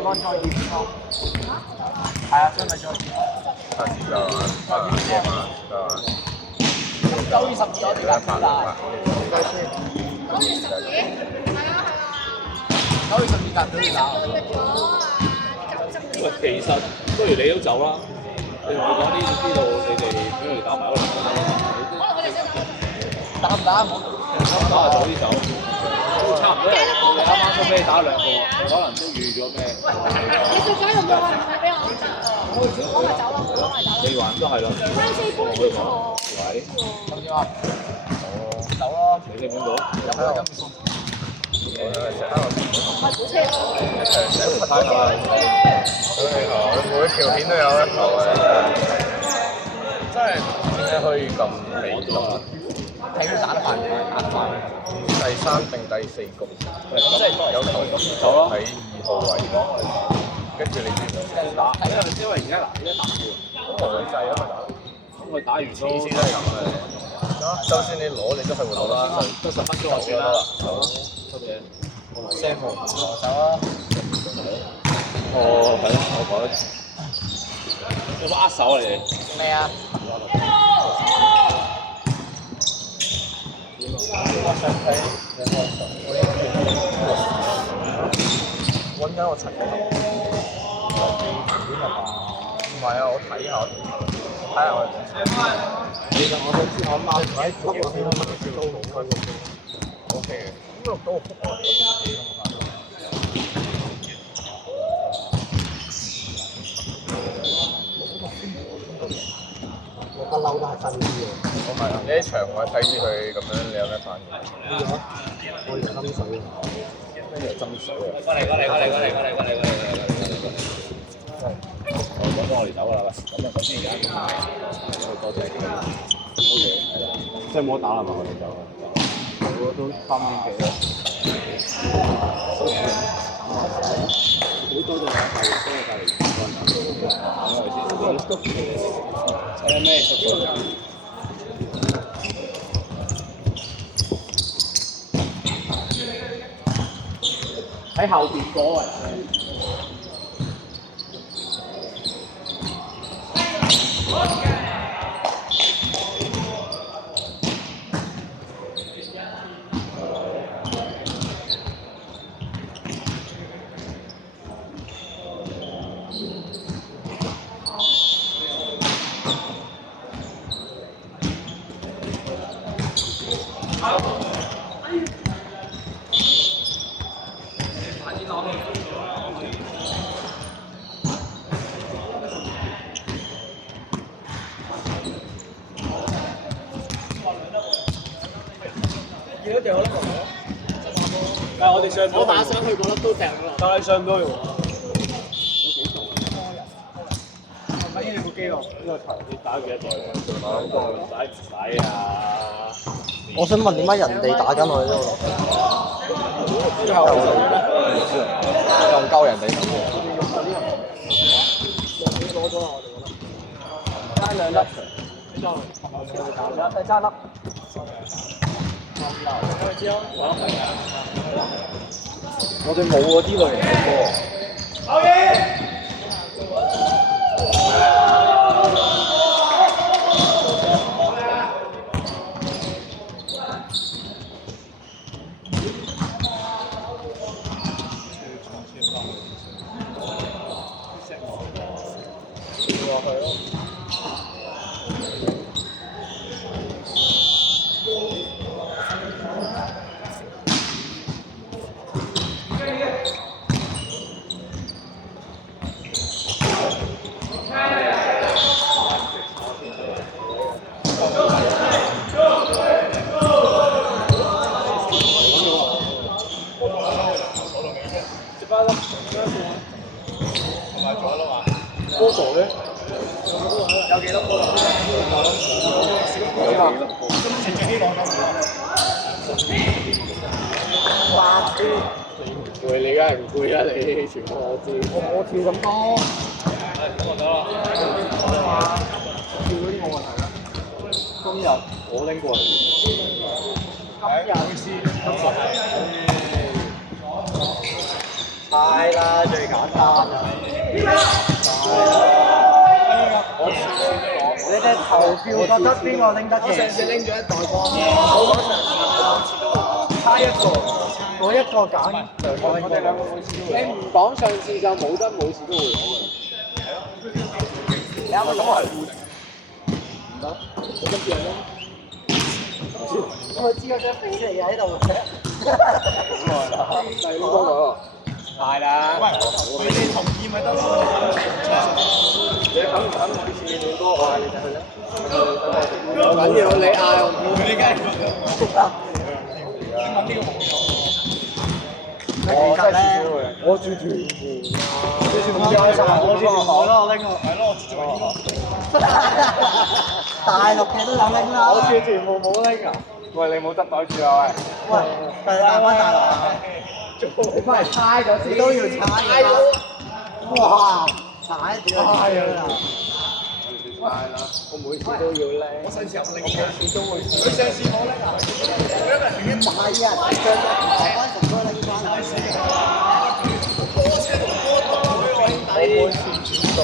我講再見咯。係啊，真係再見。下次就夜晚就9月12我哋架機啦。9月12架機啦。喂，其實不如你都走啦，你同佢講呢度你哋俾佢哋搞埋嗰兩個，打唔打？打就早啲走，都差唔多。你啱啱都俾你打兩個，你可能都預咗咩？你最緊要冇話唔係俾我，我咪走咯，我咪走。四環都係咯。3-4杯先喎。喂，咁點啊？走咯。你識唔識到？有冇咁送？唔係補車。一齊食餐飯。所以每條片都有一球啊！真係點解可以咁美咁？睇佢打得快唔快？打得快。第三定第四局，即係有球走咯。喺2號位，跟住你轉打，係啊，因為而家打半，我制啊嘛打。咁佢打完次次都係咁嘅。就算你攞，你都係會攞啦。得10分鐘就算啦。出嘢。聲號走啊！哦，係咯，我講得。有冇握手啊？你哋？咩啊？揾緊我陳嘅圖，唔係啊，我睇下我。其實我想知我媽喺做嘢先都好開心。O K 嘅，咁錄到我覆我。我不嬲都係新啲嘅。我係啊，你喺場外睇住佢咁樣，你有咩反應？我要斟水啊！咩叫斟水啊？過嚟！我講我哋走啦，咁啊首先而家多謝你。O K，係啦，即係冇得打啦嘛，我哋走。我都3點幾啦。好多謝你，多謝隔離幫手。睇下咩速度？喺後邊嗰位。但係我哋上唔到，我打上去嗰粒都掟咗啦。但係上唔到喎。係咪呢部機咯？呢個頭你打幾多代啊？使啊！我想問點解人哋打緊我哋呢度？之後又救人哋咁嘅。攞咗啦，我哋覺得。爭2粒。第3粒。我哋冇嗰啲類型嘅歌。好嘢！落去咯。波傻咧？有幾多波啊？攰你梗係唔攰啦，你全部我知。我跳咁多。係，咁我走啦。跳嗰啲冇問題啦。今日我拎過嚟。今日先。係啦，最簡單啦。你哋投票覺得邊個拎得嘅？上次拎咗一袋光，差一個，嗰一個揀就我哋兩個每次都會。你唔講上次就冇得每次都會攞㗎。你啱啱咁係固定。唔得，你今次係咩？我知嗰張飛嚟喺度。第五個。係啦。喂，佢哋同意咪得咯？你肯唔肯每次你多嗌你就去啦。唔緊要，你嗌我唔要。你梗係我真係我住屯門啊！之前冇嗌晒，我之前係咯，我拎個係咯，我住大陸嘅都有拎啦。我住屯門冇拎啊！喂，你冇得袋住啊喂！喂，但係帶翻大陸啊！你翻嚟猜咗先，你都要踩㗎。哇！踩屌閪啦！係啦，我每次都要拎。我上次又拎，我每次都會。佢上次冇拎啊？唔係啊，台灣成個拎翻嚟。我每次主動。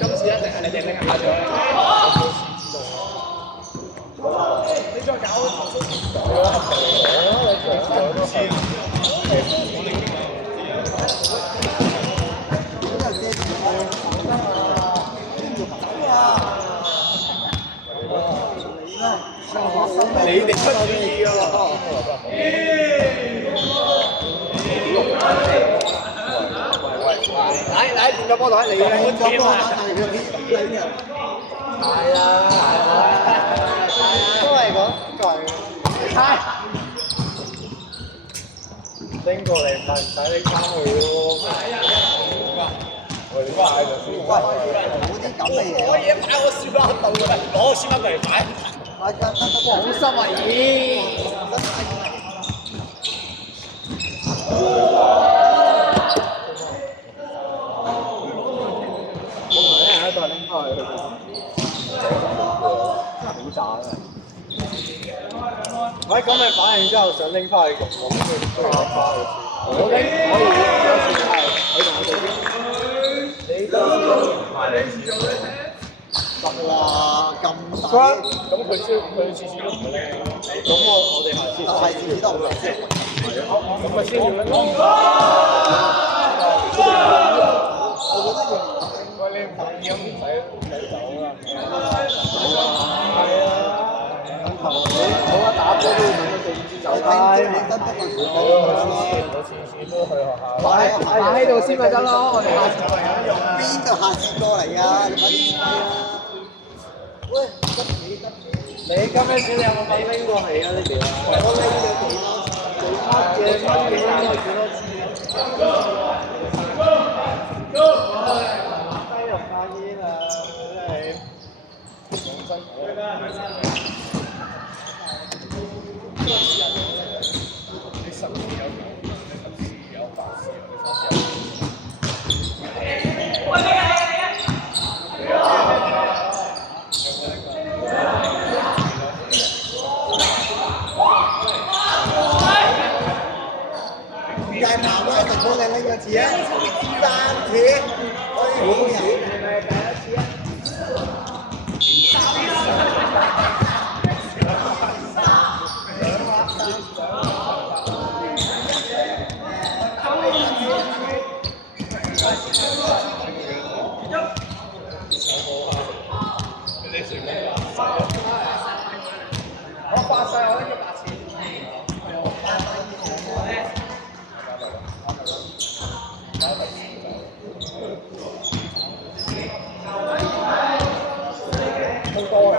今次一定係你哋拎下咗。我每次主動。你再搞投訴。你哋出主意㗎喎！嚟變咗波台，你咧？變咗波台係佢啲係啦，都係嗰句。猜。拎過嚟咪唔使拎翻去咯。我哋快就先。喂，冇啲咁嘅嘢。我嘢擺我書包度㗎，攞書包嚟擺。得，好心啊！咦？我唔係一人一袋拎翻去，好渣啊！喂，咁你反應之後想拎翻去咁，我都要拎翻去。我拎可以有時係你同我做先。你都得啦，咁大。咁佢次次都唔會拎。咁我哋下次係次次都唔拎先。咁咪先要拎咯。我覺得用。喂，你唔同意咁唔使走啦。係啊。好啊，打波都要揾個4-5支走啦。我次次都去學校。擺喺度先咪得咯，我哋下次咪有得用啊。邊度下次過嚟啊？你快啲飛啦！喂，你今日先你有冇份拎過嚟啊？呢條我拎咗幾多？乜嘢拎過幾多次？低入化煙啊！真係講真。你10次有9，你10次有8次，你3次有。點解跑開成功你拎個字啊？3次，好嘢！係咪第一次啊？我發晒我拎咗8次。好多人。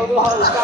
路都可以加。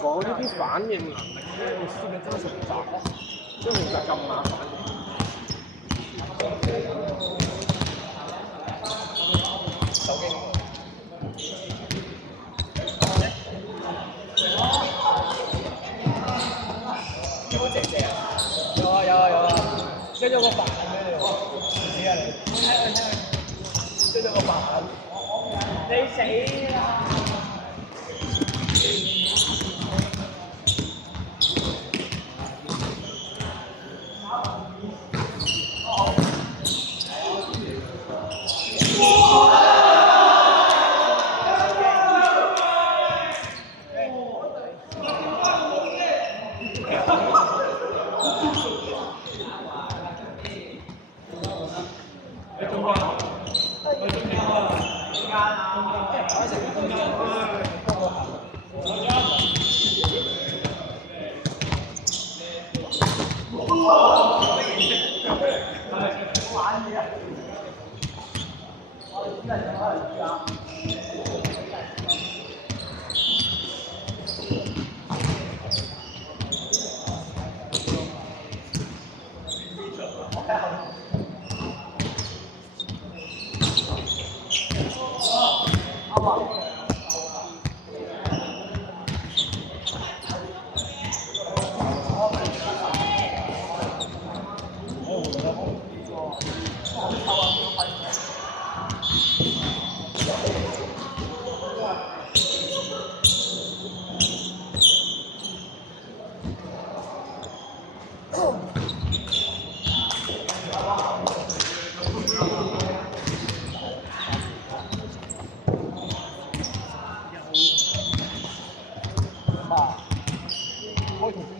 講呢啲反應能力咧，你輸嘅真實習，真實習咁麻煩。手機。有冇姐姐啊？有啊有啊有啊 ，send 咗個版俾你喎。唔知啊你。send 咗個版。你死啦！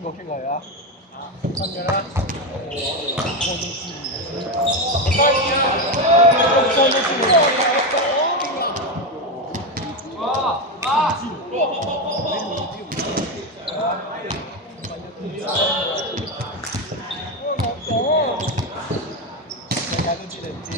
邊個傾嚟啊？新嘅啦。世界都知你唔知。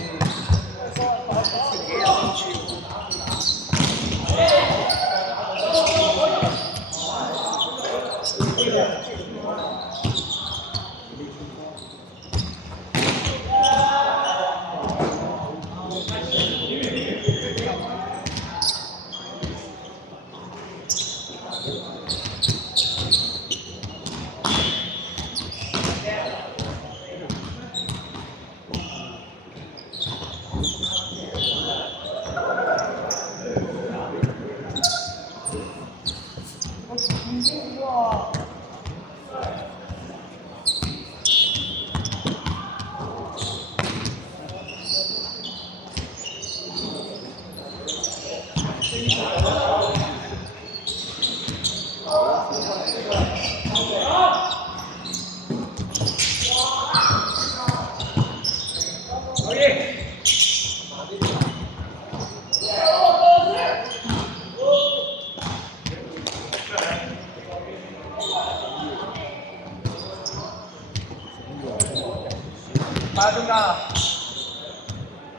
擺喺中間啊！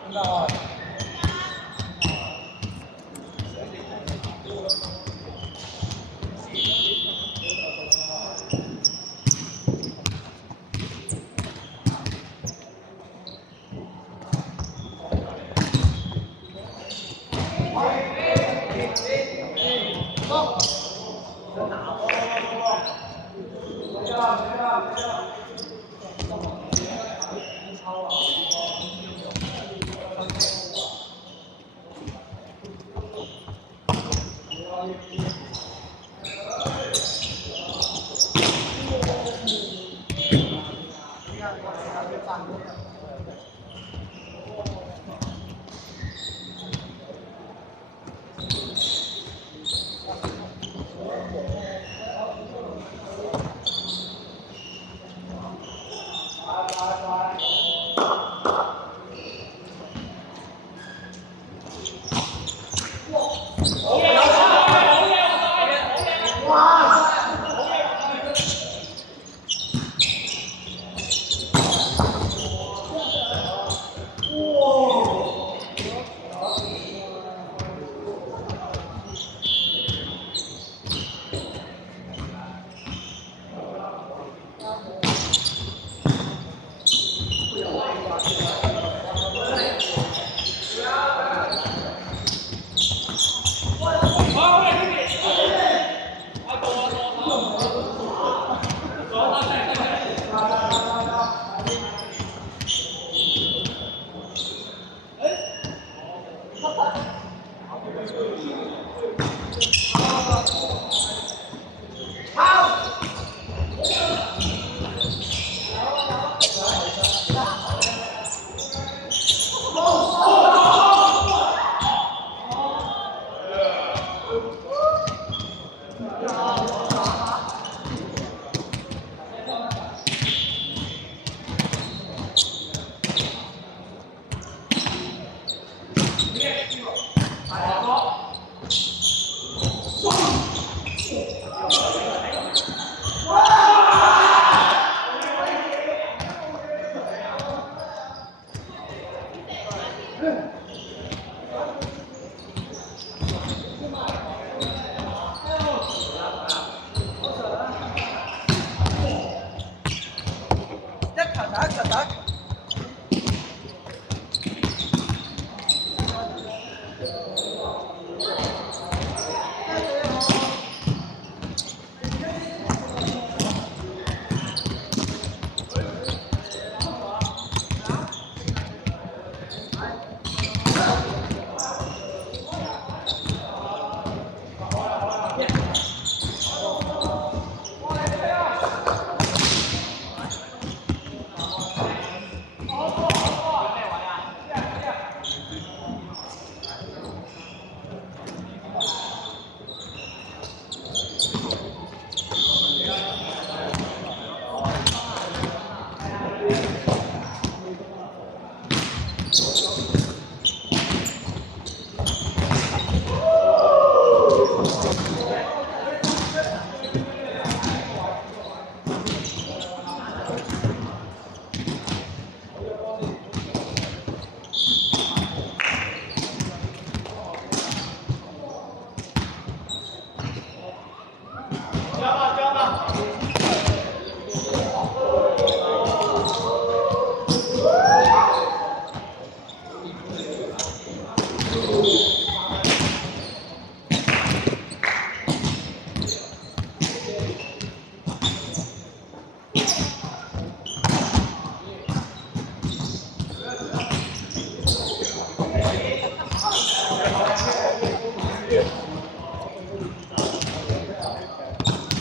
中間啊！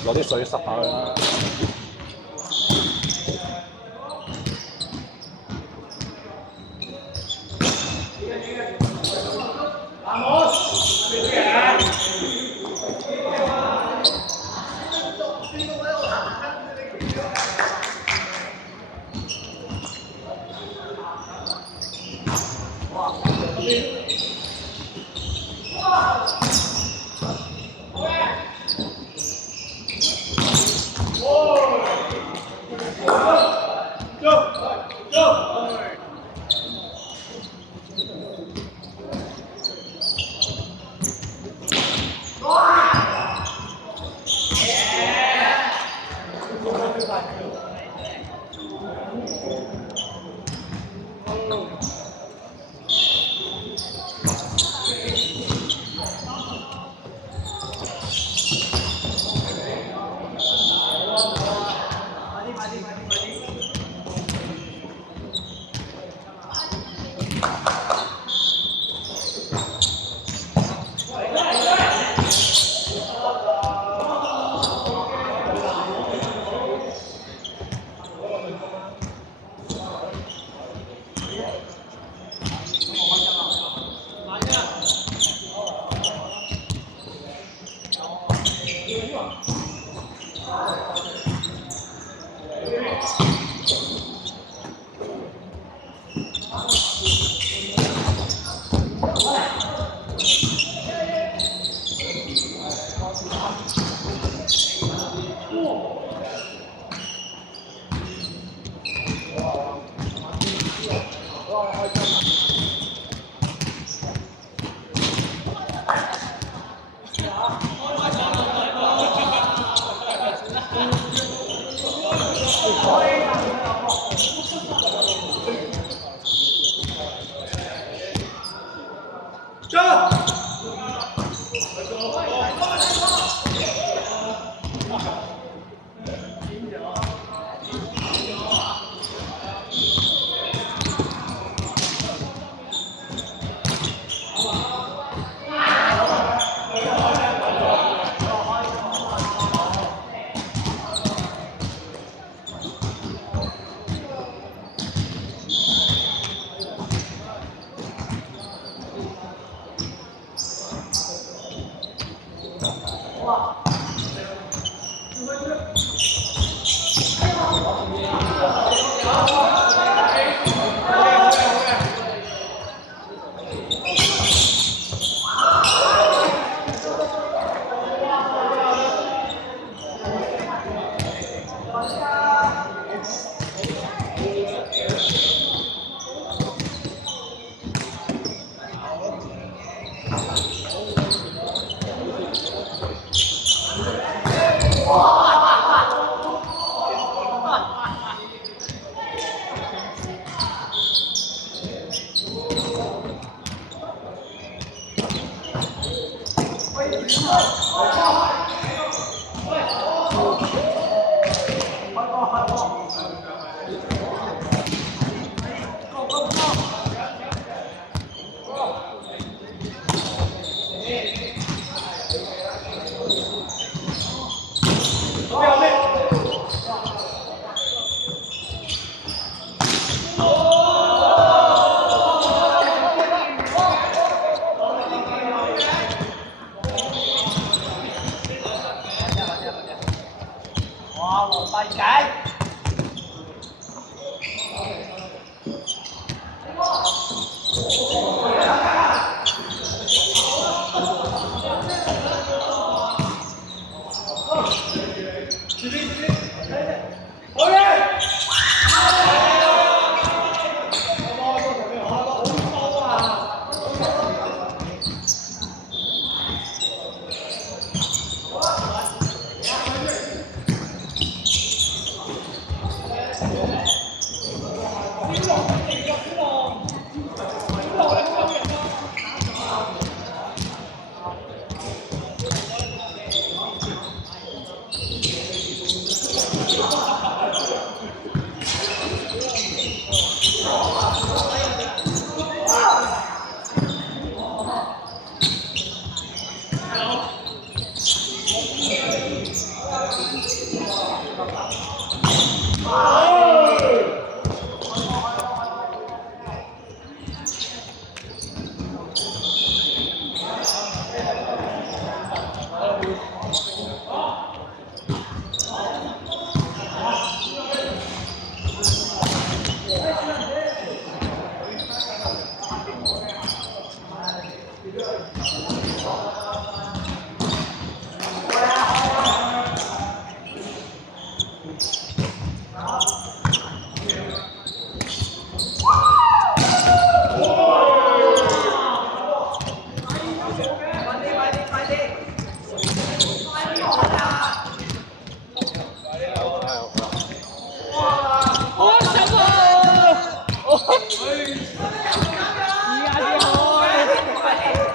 攞啲水濕下佢啦。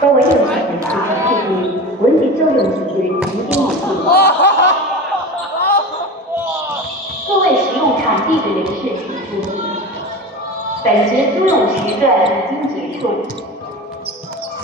周围右前的实际距离，文体作用体育平均体。各位使用场地的人士请注意，本节租用时段已经结束。